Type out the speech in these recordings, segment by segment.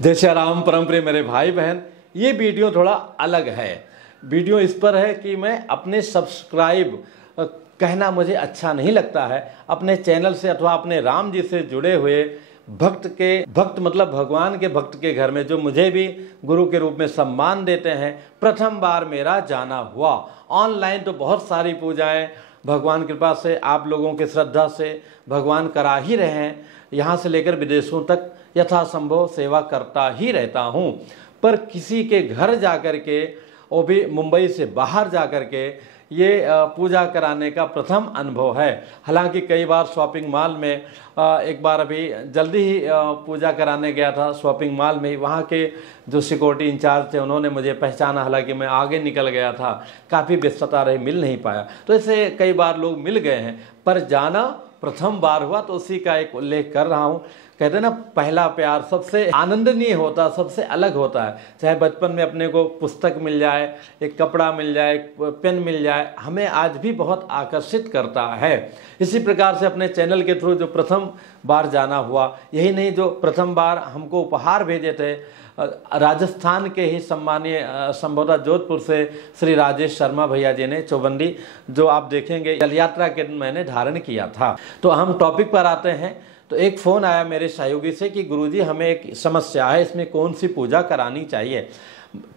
जय श्री राम। परम प्रिय मेरे भाई बहन, ये वीडियो थोड़ा अलग है। वीडियो इस पर है कि मैं अपने सब्सक्राइब कहना मुझे अच्छा नहीं लगता है। अपने चैनल से अथवा अपने राम जी से जुड़े हुए भक्त मतलब भगवान के भक्त के घर में जो मुझे भी गुरु के रूप में सम्मान देते हैं, प्रथम बार मेरा जाना हुआ। ऑनलाइन तो बहुत सारी पूजाएं भगवान कृपा से, आप लोगों की श्रद्धा से भगवान करा ही रहे हैं। यहाँ से लेकर विदेशों तक यथासंभव सेवा करता ही रहता हूँ, पर किसी के घर जाकर के, वो भी मुंबई से बाहर जाकर के, ये पूजा कराने का प्रथम अनुभव है। हालांकि कई बार शॉपिंग मॉल में, एक बार अभी जल्दी ही पूजा कराने गया था शॉपिंग मॉल में ही, वहाँ के जो सिक्योरिटी इंचार्ज थे उन्होंने मुझे पहचाना, हालांकि मैं आगे निकल गया था, काफ़ी व्यस्तता रही, मिल नहीं पाया। तो ऐसे कई बार लोग मिल गए हैं, पर जाना प्रथम बार हुआ, तो उसी का एक उल्लेख कर रहा हूँ। कहते हैं ना, पहला प्यार सबसे आनंदनीय होता, सबसे अलग होता है। चाहे बचपन में अपने को पुस्तक मिल जाए, एक कपड़ा मिल जाए, एक पेन मिल जाए, हमें आज भी बहुत आकर्षित करता है। इसी प्रकार से अपने चैनल के थ्रू जो प्रथम बार जाना हुआ, यही नहीं, जो प्रथम बार हमको उपहार भेजे थे राजस्थान के ही सम्मानीय संभवतः जोधपुर से श्री राजेश शर्मा भैया जी ने, चौबंदी, जो आप देखेंगे जल यात्रा के दिन मैंने धारण किया था। तो हम टॉपिक पर आते हैं। तो एक फ़ोन आया मेरे सहयोगी से कि गुरुजी हमें एक समस्या है, इसमें कौन सी पूजा करानी चाहिए।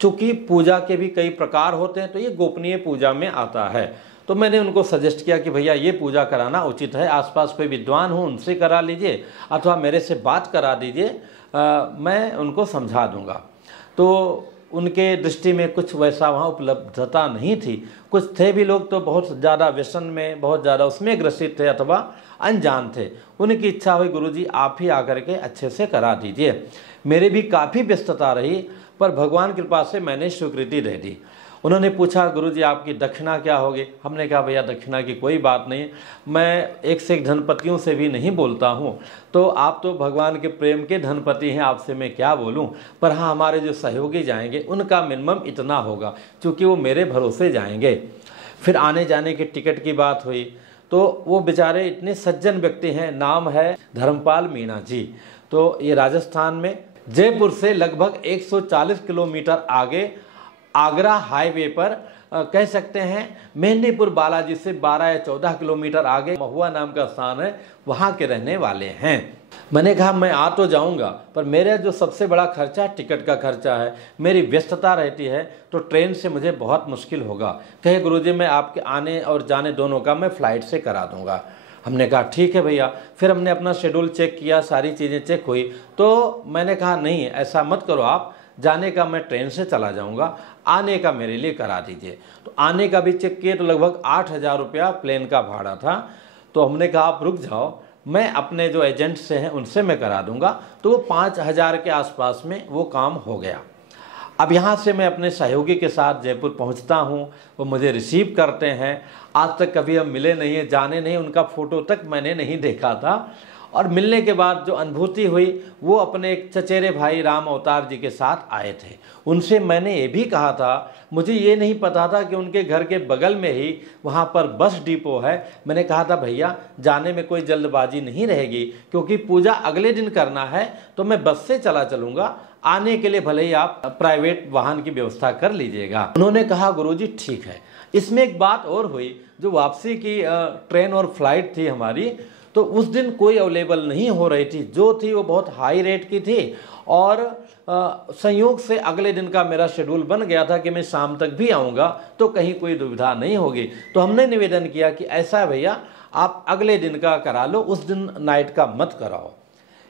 चूँकि पूजा के भी कई प्रकार होते हैं, तो ये गोपनीय पूजा में आता है। तो मैंने उनको सजेस्ट किया कि भैया ये पूजा कराना उचित है, आसपास कोई विद्वान हो उनसे करा लीजिए, अथवा मेरे से बात करा दीजिए, मैं उनको समझा दूंगा। तो उनके दृष्टि में कुछ वैसा वहाँ उपलब्धता नहीं थी। कुछ थे भी लोग तो बहुत ज़्यादा व्यसन में, बहुत ज़्यादा उसमें ग्रसित थे अथवा अनजान थे। उनकी इच्छा हुई गुरुजी आप ही आकर के अच्छे से करा दीजिए। मेरी भी काफ़ी व्यस्तता रही, पर भगवान कृपा से मैंने स्वीकृति दे दी। उन्होंने पूछा गुरुजी आपकी दक्षिणा क्या होगी। हमने कहा भैया दक्षिणा की कोई बात नहीं, मैं एक से एक धनपतियों से भी नहीं बोलता हूँ, तो आप तो भगवान के प्रेम के धनपति हैं, आपसे मैं क्या बोलूँ। पर हाँ, हमारे जो सहयोगी जाएंगे उनका मिनिमम इतना होगा, क्योंकि वो मेरे भरोसे जाएंगे। फिर आने जाने की टिकट की बात हुई, तो वो बेचारे इतने सज्जन व्यक्ति हैं, नाम है धर्मपाल मीणा जी। तो ये राजस्थान में जयपुर से लगभग 140 किलोमीटर आगे आगरा हाईवे पर, कह सकते हैं मेहंदीपुर बालाजी से 12 या 14 किलोमीटर आगे महुआ नाम का स्थान है, वहाँ के रहने वाले हैं। मैंने कहा मैं आ तो जाऊंगा, पर मेरा जो सबसे बड़ा खर्चा टिकट का खर्चा है, मेरी व्यस्तता रहती है, तो ट्रेन से मुझे बहुत मुश्किल होगा। कहे गुरुजी मैं आपके आने और जाने दोनों का मैं फ़्लाइट से करा दूंगा। हमने कहा ठीक है भैया। फिर हमने अपना शेड्यूल चेक किया, सारी चीज़ें चेक हुई, तो मैंने कहा नहीं ऐसा मत करो आप, जाने का मैं ट्रेन से चला जाऊंगा, आने का मेरे लिए करा दीजिए। तो आने का भी चेक किए तो लगभग 8,000 रुपया प्लेन का भाड़ा था। तो हमने कहा आप रुक जाओ, मैं अपने जो एजेंट से हैं उनसे मैं करा दूंगा। तो वो 5,000 के आसपास में वो काम हो गया। अब यहाँ से मैं अपने सहयोगी के साथ जयपुर पहुँचता हूँ, वो मुझे रिसीव करते हैं। आज तक कभी हम मिले नहीं हैं, जाने नहीं, उनका फ़ोटो तक मैंने नहीं देखा था। और मिलने के बाद जो अनुभूति हुई, वो अपने एक चचेरे भाई राम अवतार जी के साथ आए थे। उनसे मैंने ये भी कहा था, मुझे ये नहीं पता था कि उनके घर के बगल में ही वहाँ पर बस डिपो है। मैंने कहा था भैया जाने में कोई जल्दबाजी नहीं रहेगी, क्योंकि पूजा अगले दिन करना है, तो मैं बस से चला चलूँगा, आने के लिए भले ही आप प्राइवेट वाहन की व्यवस्था कर लीजिएगा। उन्होंने कहा गुरुजी ठीक है। इसमें एक बात और हुई, जो वापसी की ट्रेन और फ्लाइट थी हमारी, तो उस दिन कोई अवेलेबल नहीं हो रही थी, जो थी वो बहुत हाई रेट की थी। और संयोग से अगले दिन का मेरा शेड्यूल बन गया था कि मैं शाम तक भी आऊँगा, तो कहीं कोई दुविधा नहीं होगी। तो हमने निवेदन किया कि ऐसा है भैया, आप अगले दिन का करा लो, उस दिन नाइट का मत कराओ।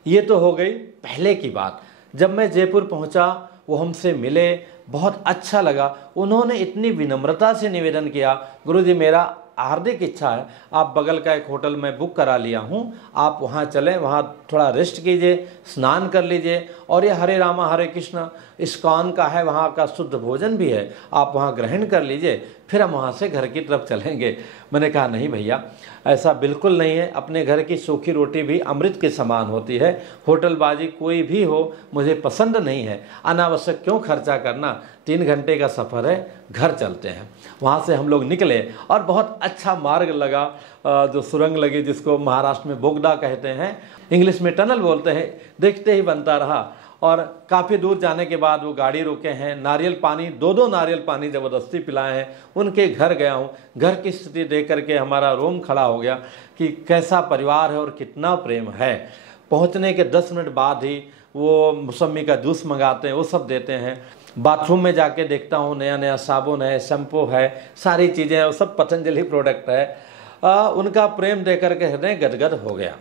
ये तो हो गई पहले की बात। जब मैं जयपुर पहुँचा, वो हमसे मिले, बहुत अच्छा लगा। उन्होंने इतनी विनम्रता से निवेदन किया, गुरुजी मेरा हार्दिक इच्छा है, आप बगल का एक होटल में बुक करा लिया हूँ, आप वहाँ चलें, वहाँ थोड़ा रेस्ट कीजिए, स्नान कर लीजिए, और ये हरे रामा हरे कृष्ण इस्कॉन का है, वहाँ का शुद्ध भोजन भी है, आप वहाँ ग्रहण कर लीजिए, फिर हम वहाँ से घर की तरफ चलेंगे। मैंने कहा नहीं भैया, ऐसा बिल्कुल नहीं है। अपने घर की सूखी रोटी भी अमृत के समान होती है। होटलबाजी कोई भी हो मुझे पसंद नहीं है। अनावश्यक क्यों खर्चा करना, 3 घंटे का सफ़र है, घर चलते हैं। वहाँ से हम लोग निकले और बहुत अच्छा मार्ग लगा, जो सुरंग लगी, जिसको महाराष्ट्र में बोगदा कहते हैं, इंग्लिश में टनल बोलते हैं, देखते ही बनता रहा। और काफ़ी दूर जाने के बाद वो गाड़ी रोके हैं, नारियल पानी, 2-2 नारियल पानी ज़बरदस्ती पिलाए हैं। उनके घर गया हूँ, घर की स्थिति देख करके हमारा रोम खड़ा हो गया कि कैसा परिवार है और कितना प्रेम है। पहुँचने के 10 मिनट बाद ही वो मौसमी का जूस मंगाते हैं, वो सब देते हैं। बाथरूम में जाके देखता हूँ नया नया साबुन है, शैम्पू है, सारी चीज़ें हैं, वो सब पतंजलि प्रोडक्ट है। उनका प्रेम देख करके हृदय गदगद हो गया।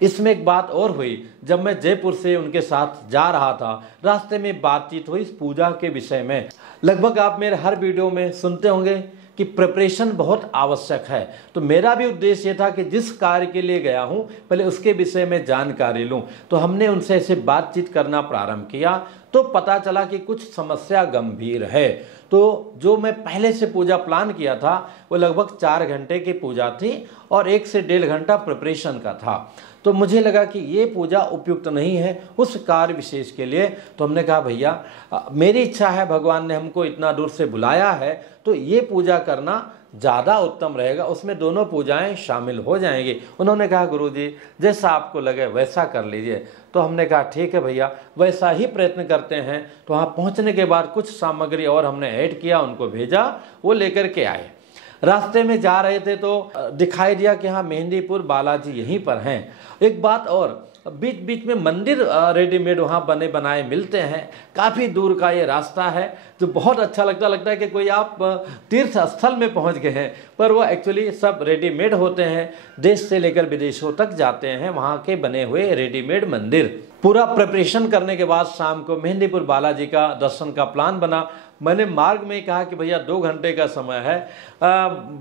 इसमें एक बात और हुई, जब मैं जयपुर से उनके साथ जा रहा था, रास्ते में बातचीत हुई इस पूजा के विषय में। लगभग आप मेरे हर वीडियो में सुनते होंगे कि प्रिपरेशन बहुत आवश्यक है। तो मेरा भी उद्देश्य था कि जिस कार्य के लिए गया हूं पहले उसके विषय में जानकारी लूं। तो हमने उनसे ऐसे बातचीत करना प्रारंभ किया तो पता चला कि कुछ समस्या गंभीर है। तो जो मैं पहले से पूजा प्लान किया था वो लगभग 4 घंटे की पूजा थी और 1 से 1.5 घंटा प्रिपरेशन का था। तो मुझे लगा कि ये पूजा उपयुक्त नहीं है उस कार्य विशेष के लिए। तो हमने कहा भैया मेरी इच्छा है, भगवान ने हमको इतना दूर से बुलाया है तो ये पूजा करना ज़्यादा उत्तम रहेगा, उसमें दोनों पूजाएं शामिल हो जाएंगी। उन्होंने कहा गुरुजी जैसा आपको लगे वैसा कर लीजिए। तो हमने कहा ठीक है भैया, वैसा ही प्रयत्न करते हैं। तो वहाँ पहुँचने के बाद कुछ सामग्री और हमने ऐड किया, उनको भेजा, वो लेकर के आए। रास्ते में जा रहे थे तो दिखाई दिया कि हाँ मेहंदीपुर बालाजी यहीं पर हैं। एक बात और, बीच बीच में मंदिर रेडीमेड वहाँ बने बनाए मिलते हैं। काफ़ी दूर का ये रास्ता है जो बहुत अच्छा लगता है कि कोई आप तीर्थ स्थल में पहुँच गए हैं, पर वो एक्चुअली सब रेडीमेड होते हैं। देश से लेकर विदेशों तक जाते हैं वहाँ के बने हुए रेडीमेड मंदिर। पूरा प्रिपरेशन करने के बाद शाम को मेहंदीपुर बालाजी का दर्शन का प्लान बना। मैंने मार्ग में कहा कि भैया 2 घंटे का समय है,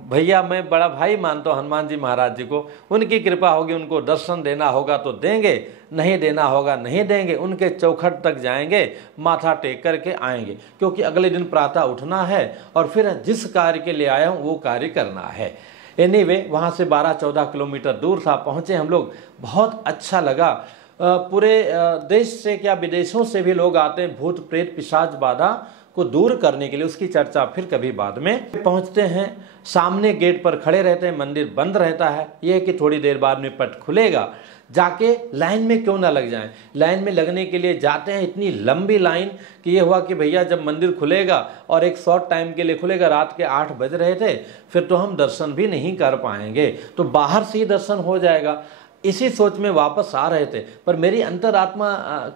भैया मैं बड़ा भाई मानता हूँ हनुमान जी महाराज जी को, उनकी कृपा होगी, उनको दर्शन देना होगा तो देंगे, नहीं देना होगा नहीं देंगे। उनके चौखट तक जाएंगे, माथा टेक करके आएंगे, क्योंकि अगले दिन प्रातः उठना है और फिर जिस कार्य के लिए आया हूँ वो कार्य करना है। एनीवे वहाँ से 12-14 किलोमीटर दूर था, पहुँचे हम लोग। बहुत अच्छा लगा। पूरे देश से क्या विदेशों से भी लोग आते हैं भूत प्रेत पिशाच बाधा को दूर करने के लिए। उसकी चर्चा फिर कभी बाद में। पहुंचते हैं, सामने गेट पर खड़े रहते हैं, मंदिर बंद रहता है। यह है कि थोड़ी देर बाद में पट खुलेगा, जाके लाइन में क्यों ना लग जाएं। लाइन में लगने के लिए जाते हैं, इतनी लंबी लाइन कि ये हुआ कि भैया जब मंदिर खुलेगा और एक शॉर्ट टाइम के लिए खुलेगा, रात के 8 बज रहे थे, फिर तो हम दर्शन भी नहीं कर पाएंगे, तो बाहर से ही दर्शन हो जाएगा। इसी सोच में वापस आ रहे थे, पर मेरी अंतरात्मा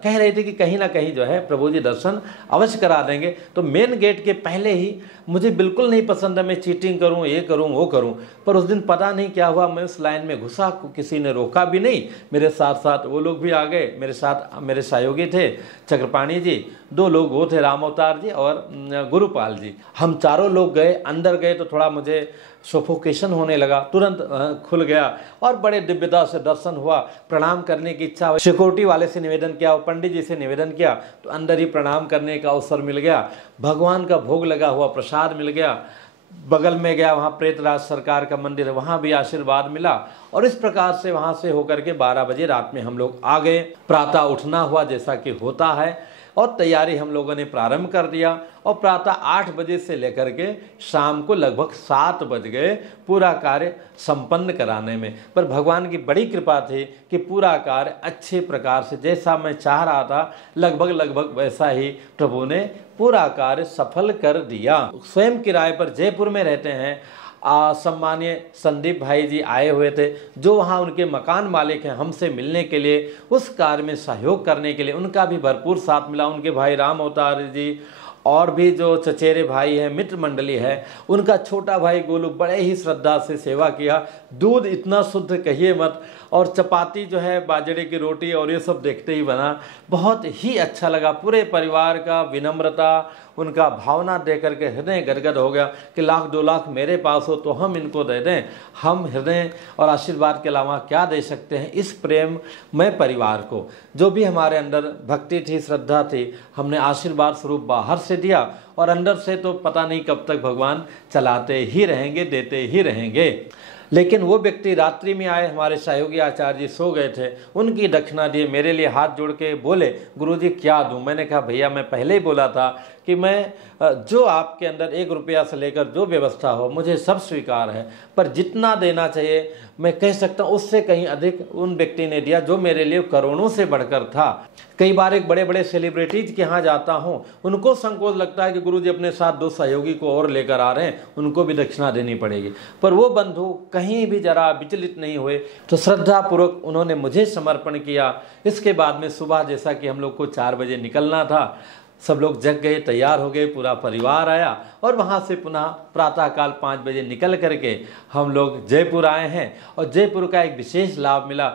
कह रही थी कि कहीं ना कहीं जो है प्रभु जी दर्शन अवश्य करा देंगे। तो मेन गेट के पहले ही, मुझे बिल्कुल नहीं पसंद है मैं चीटिंग करूं, ये करूं वो करूं, पर उस दिन पता नहीं क्या हुआ, मैं उस लाइन में घुसा, किसी ने रोका भी नहीं। मेरे साथ साथ वो लोग भी आ गए, मेरे साथ मेरे सहयोगी थे चक्रपाणी जी, 2 लोग वो थे, राम अवतार जी और गुरुपाल जी। हम चारों लोग गए, अंदर गए तो थोड़ा मुझे सफोकेशन होने लगा, तुरंत खुल गया और बड़े दिव्यता से दर्शन हुआ। प्रणाम करने की इच्छा हुई, सिक्योरिटी वाले से निवेदन किया, पंडित जी से निवेदन किया, तो अंदर ही प्रणाम करने का अवसर मिल गया। भगवान का भोग लगा हुआ प्रसाद मिल गया। बगल में गया, वहाँ प्रेतराज सरकार का मंदिर है, वहाँ भी आशीर्वाद मिला। और इस प्रकार से वहाँ से होकर के 12 बजे रात में हम लोग आ गए। प्रातः उठना हुआ जैसा कि होता है और तैयारी हम लोगों ने प्रारंभ कर दिया। और प्रातः 8 बजे से लेकर के शाम को लगभग 7 बज गए पूरा कार्य संपन्न कराने में। पर भगवान की बड़ी कृपा थी कि पूरा कार्य अच्छे प्रकार से, जैसा मैं चाह रहा था लगभग वैसा ही प्रभु ने पूरा कार्य सफल कर दिया। स्वयं किराए पर जयपुर में रहते हैं। सम्मानीय संदीप भाई जी आए हुए थे, जो वहाँ उनके मकान मालिक हैं, हमसे मिलने के लिए, उस कार्य में सहयोग करने के लिए। उनका भी भरपूर साथ मिला। उनके भाई राम अवतार जी और भी जो चचेरे भाई हैं, मित्र मंडली है, उनका छोटा भाई गोलू बड़े ही श्रद्धा से सेवा किया। दूध इतना शुद्ध कहिए मत, और चपाती जो है बाजरे की रोटी और ये सब देखते ही बना। बहुत ही अच्छा लगा। पूरे परिवार का विनम्रता, उनका भावना देख करके हृदय गदगद हो गया कि 1-2 लाख मेरे पास हो तो हम इनको दे दें। हम हृदय और आशीर्वाद के अलावा क्या दे सकते हैं इस प्रेम में परिवार को। जो भी हमारे अंदर भक्ति थी, श्रद्धा थी, हमने आशीर्वाद स्वरूप बाहर से दिया और अंदर से तो पता नहीं कब तक भगवान चलाते ही रहेंगे, देते ही रहेंगे। लेकिन वो व्यक्ति रात्रि में आए, हमारे सहयोगी आचार्य जी सो गए थे, उनकी दक्षिणा दिए, मेरे लिए हाथ जोड़ के बोले गुरुजी क्या दूं। मैंने कहा भैया मैं पहले ही बोला था कि मैं जो आपके अंदर 1 रुपया से लेकर जो व्यवस्था हो मुझे सब स्वीकार है, पर जितना देना चाहिए मैं कह सकता हूँ उससे कहीं अधिक उन व्यक्ति ने दिया जो मेरे लिए करोड़ों से बढ़कर था। कई बार एक बड़े बड़े सेलिब्रिटीज के यहाँ जाता हूँ, उनको संकोच लगता है कि गुरुजी अपने साथ 2 सहयोगी को और लेकर आ रहे हैं, उनको भी दक्षिणा देनी पड़ेगी, पर वो बंधु कहीं भी जरा विचलित नहीं हुए, तो श्रद्धापूर्वक उन्होंने मुझे समर्पण किया। इसके बाद में सुबह जैसा कि हम लोग को 4 बजे निकलना था, सब लोग जग गए, तैयार हो गए, पूरा परिवार आया और वहाँ से पुनः प्रातःकाल 5 बजे निकल करके हम लोग जयपुर आए हैं। और जयपुर का एक विशेष लाभ मिला,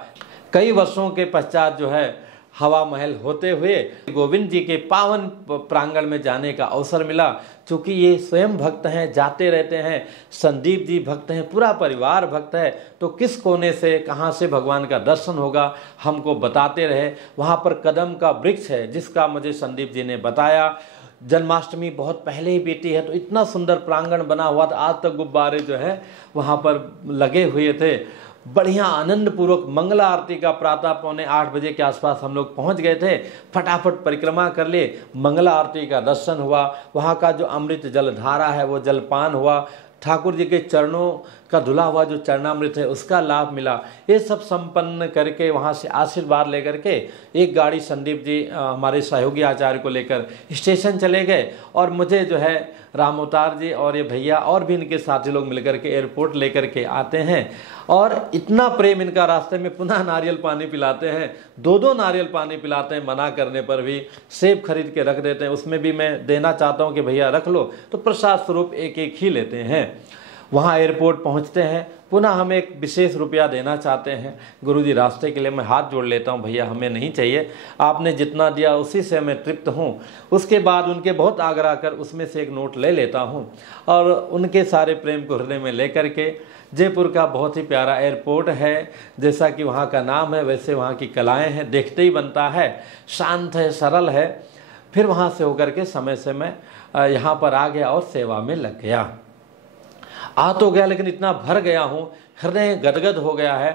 कई वर्षों के पश्चात जो है हवा महल होते हुए गोविंद जी के पावन प्रांगण में जाने का अवसर मिला। चूँकि ये स्वयं भक्त हैं, जाते रहते हैं, संदीप जी भक्त हैं, पूरा परिवार भक्त है, तो किस कोने से कहाँ से भगवान का दर्शन होगा हमको बताते रहे। वहाँ पर कदम का वृक्ष है जिसका मुझे संदीप जी ने बताया। जन्माष्टमी बहुत पहले ही बीती है, तो इतना सुंदर प्रांगण बना हुआ था, आज तक गुब्बारे जो है वहाँ पर लगे हुए थे। बढ़िया आनंद पूर्वक मंगला आरती का प्रातः 7:45 बजे के आसपास हम लोग पहुंच गए थे। फटाफट परिक्रमा कर लिए, मंगला आरती का दर्शन हुआ, वहाँ का जो अमृत जलधारा है वो जलपान हुआ, ठाकुर जी के चरणों का धुला हुआ जो चरणामृत है उसका लाभ मिला। ये सब संपन्न करके वहाँ से आशीर्वाद लेकर के एक गाड़ी संदीप जी हमारे सहयोगी आचार्य को लेकर स्टेशन चले गए और मुझे जो है राम अवतार जी और ये भैया और भी इनके साथी लोग मिलकर के एयरपोर्ट लेकर के आते हैं। और इतना प्रेम इनका, रास्ते में पुनः नारियल पानी पिलाते हैं, 2-2 नारियल पानी पिलाते हैं, मना करने पर भी सेब खरीद के रख देते हैं, उसमें भी मैं देना चाहता हूं कि भैया रख लो, तो प्रसाद स्वरूप एक एक ही लेते हैं। वहाँ एयरपोर्ट पहुँचते हैं, पुनः हम एक विशेष रुपया देना चाहते हैं। गुरुजी रास्ते के लिए मैं हाथ जोड़ लेता हूँ, भैया हमें नहीं चाहिए, आपने जितना दिया उसी से मैं तृप्त हूँ। उसके बाद उनके बहुत आग्रह कर उसमें से एक नोट ले लेता हूँ और उनके सारे प्रेम को हृदय में लेकर के, जयपुर का बहुत ही प्यारा एयरपोर्ट है, जैसा कि वहाँ का नाम है वैसे वहाँ की कलाएँ हैं, देखते ही बनता है, शांत है, सरल है। फिर वहाँ से होकर के समय से मैं यहाँ पर आ गया और सेवा में लग गया। आ तो गया लेकिन इतना भर गया हूँ, हृदय गदगद हो गया है।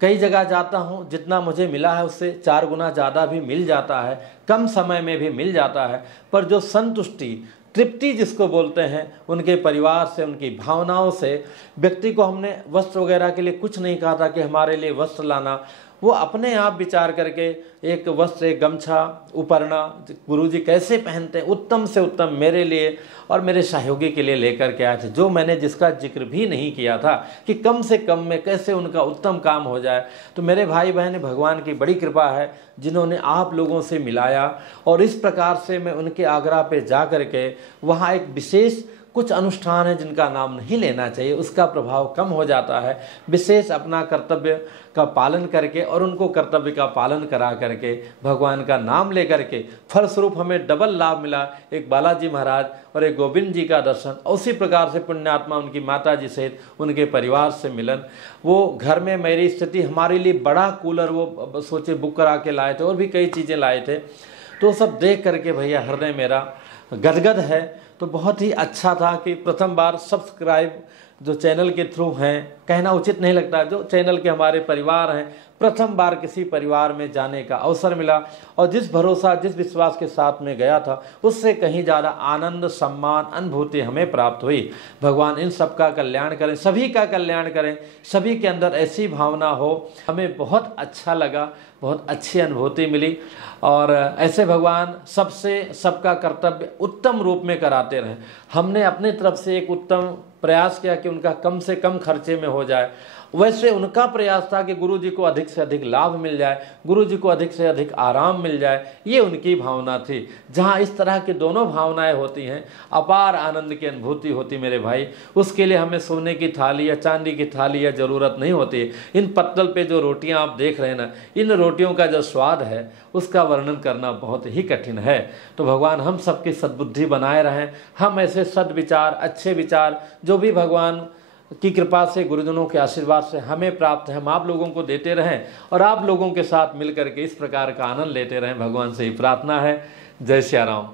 कई जगह जाता हूँ, जितना मुझे मिला है उससे 4 गुना ज़्यादा भी मिल जाता है, कम समय में भी मिल जाता है, पर जो संतुष्टि, तृप्ति जिसको बोलते हैं, उनके परिवार से, उनकी भावनाओं से, व्यक्ति को हमने वस्त्र वगैरह के लिए कुछ नहीं कहा था कि हमारे लिए वस्त्र लाना, वो अपने आप विचार करके एक वस्त्र, एक गमछा, उपरना गुरुजी कैसे पहनते हैं, उत्तम से उत्तम मेरे लिए और मेरे सहयोगी के लिए लेकर के आए थे, जो मैंने जिसका जिक्र भी नहीं किया था कि कम से कम में कैसे उनका उत्तम काम हो जाए। तो मेरे भाई बहन, भगवान की बड़ी कृपा है जिन्होंने आप लोगों से मिलाया और इस प्रकार से मैं उनके आग्रह पे जा कर के वहाँ एक विशेष कुछ अनुष्ठान है जिनका नाम नहीं लेना चाहिए, उसका प्रभाव कम हो जाता है। विशेष अपना कर्तव्य का पालन करके और उनको कर्तव्य का पालन करा करके भगवान का नाम लेकर के फलस्वरूप हमें डबल लाभ मिला, एक बालाजी महाराज और एक गोविंद जी का दर्शन, उसी प्रकार से पुण्यात्मा उनकी माता जी सहित उनके परिवार से मिलन। वो घर में मेरी स्थिति, हमारे लिए बड़ा कूलर वो सोचे बुक करा के लाए थे और भी कई चीज़ें लाए थे, तो सब देख करके भैया हृदय मेरा गदगद है। तो बहुत ही अच्छा था कि प्रथम बार सब्सक्राइब जो चैनल के थ्रू हैं, कहना उचित नहीं लगता, जो चैनल के हमारे परिवार हैं, प्रथम बार किसी परिवार में जाने का अवसर मिला और जिस भरोसा, जिस विश्वास के साथ में गया था उससे कहीं ज़्यादा आनंद, सम्मान, अनुभूति हमें प्राप्त हुई। भगवान इन सब का कल्याण करें, सभी का कल्याण करें, सभी के अंदर ऐसी भावना हो। हमें बहुत अच्छा लगा, बहुत अच्छी अनुभूति मिली और ऐसे भगवान सबसे सबका कर्तव्य उत्तम रूप में कराते रहें। हमने अपने तरफ से एक उत्तम प्रयास किया कि उनका कम से कम खर्चे में हो जाए, वैसे उनका प्रयास था कि गुरु जी को अधिक से अधिक लाभ मिल जाए, गुरु जी को अधिक से अधिक आराम मिल जाए, ये उनकी भावना थी। जहाँ इस तरह की दोनों भावनाएं होती हैं, अपार आनंद की अनुभूति होती मेरे भाई। उसके लिए हमें सोने की थाली या चांदी की थाली या ज़रूरत नहीं होती। इन पत्तल पे जो रोटियां आप देख रहे हैं ना, इन रोटियों का जो स्वाद है उसका वर्णन करना बहुत ही कठिन है। तो भगवान हम सबकी सद्बुद्धि बनाए रहें, हम ऐसे सद्विचार, अच्छे विचार जो भी भगवान की कृपा से, गुरुजनों के आशीर्वाद से हमें प्राप्त है, हम आप लोगों को देते रहें और आप लोगों के साथ मिलकर के इस प्रकार का आनंद लेते रहें। भगवान से ही प्रार्थना है। जय श्री राम।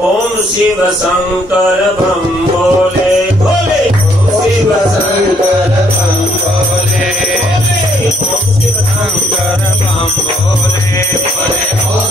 ओम शिव शंकर ब्रह्म भोले भोले शिव शंकर बम भोले, ओम शिव शंकर बम भोले, ओम